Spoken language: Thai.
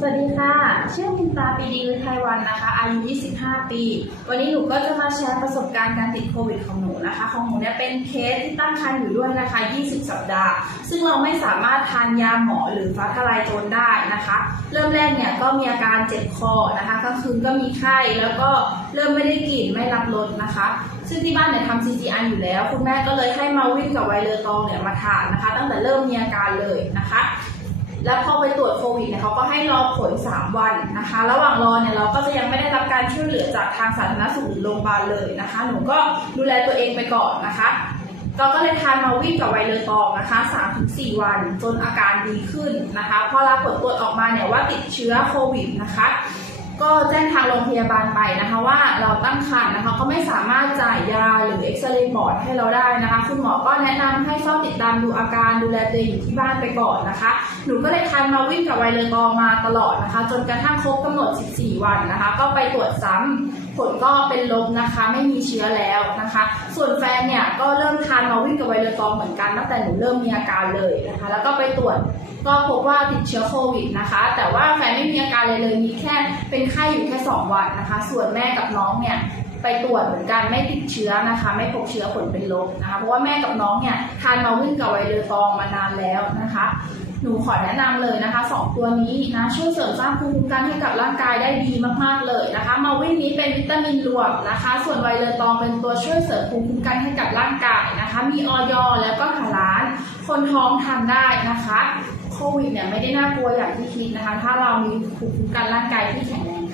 สวัสดีค่ะ ชื่อมินตาปีดีฤทัยวันนะคะ อายุ 25 ปี วันนี้หนูก็จะมาแชร์ประสบการณ์การติดโควิดของหนูนะคะ ของหนูเนี่ยเป็นเคสที่ตั้งครรภ์อยู่ด้วยนะคะ 20 สัปดาห์ ซึ่งเราไม่สามารถทานยาหมอหรือฟ้าทลายโจรได้นะคะ เริ่มแรกเนี่ยก็มีอาการเจ็บคอนะคะกลางคืนก็มีไข้ แล้วก็เริ่มไม่ได้กลิ่นไม่รับรสนะคะ ซึ่งที่บ้านเนี่ยทำ CGI อยู่แล้ว คุณแม่ก็เลยให้มาวิ่งกับไวเลอร์ตองเนี่ยมาทานนะคะ ตั้งแต่เริ่มมีอาการเลยนะคะ แล้วพอไปตรวจโควิดเนี่ยเขาก็ให้รอผล 3 วันนะคะ ระหว่างรอเนี่ยเราก็จะยังไม่ได้รับการช่วยเหลือจากทางสาธารณสุขหรือโรงพยาบาลเลยนะคะ หนูก็ดูแลตัวเองไปก่อนนะคะตาก็เลยทานมาวิ่งกับไวเลอตองนะคะ 3-4 วันจนอาการดีขึ้นนะคะ พอรับผลตรวจออกมาเนี่ยว่าติดเชื้อโควิดนะคะ ก็แจ้งทางโรงพยาบาลไปนะคะว่าเราตั้งครรภ์นะคะก็ไม่สามารถจ่ายยาหรือเอ็กซเรย์บอร์ดให้เราได้นะคะ คุณหมอก็แนะนำให้เฝ้าติดตามดูอาการดูแลตัวเองอยู่ที่บ้านไปก่อนนะคะ หนูก็เลยทานมาวิ่งกับไวเลอตองมาตลอดนะคะ จนกระทั่งครบกำหนด 14 วันนะคะ ก็ไปตรวจซ้ำผลก็เป็นลบนะคะ ไม่มีเชื้อแล้วนะคะ ส่วนแฟนเนี่ยก็เริ่มทานมาวิ่งกับไวเลอตองเหมือนกันตั้งแต่หนูเริ่มมีอาการเลยนะคะ แล้วก็ไปตรวจก็พบว่าติดเชื้อโควิดนะคะ แต่ว่าแฟนไม่มีอาการเลยเลยมีแค่เป็นไข้อยู่แค่2วันนะคะ ส่วนแม่กับน้องเนี่ยไปตรวจเหมือนกันไม่ติดเชื้อนะคะ ไม่พบเชื้อผลเป็นลบนะคะเพราะว่าแม่กับน้องเนี่ยทานมาวิ่งกับไวเลอตองมานานแล้วนะคะหนูขอแนะนำเลยนะคะสองตัวนี้นะช่วยเสริมสร้างภูมิคุ้มกันให้กับร่างกายได้ดีมาก ๆ เลยนะคะ มาวิ่งนี้เป็นวิตามินรวมนะคะ ส่วนไวเลอตองเป็นตัวช่วยเสริมภูมิคุ้มกันให้กับร่างกาย นะคะ มีออยแล้วก็หาร้าน คนท้องทานได้นะคะ โควิดเนี่ยไม่ได้น่ากลัวอย่างที่คิดนะคะ ถ้าเรามีภูมิคุ้มกันร่างกายที่แข็งแรง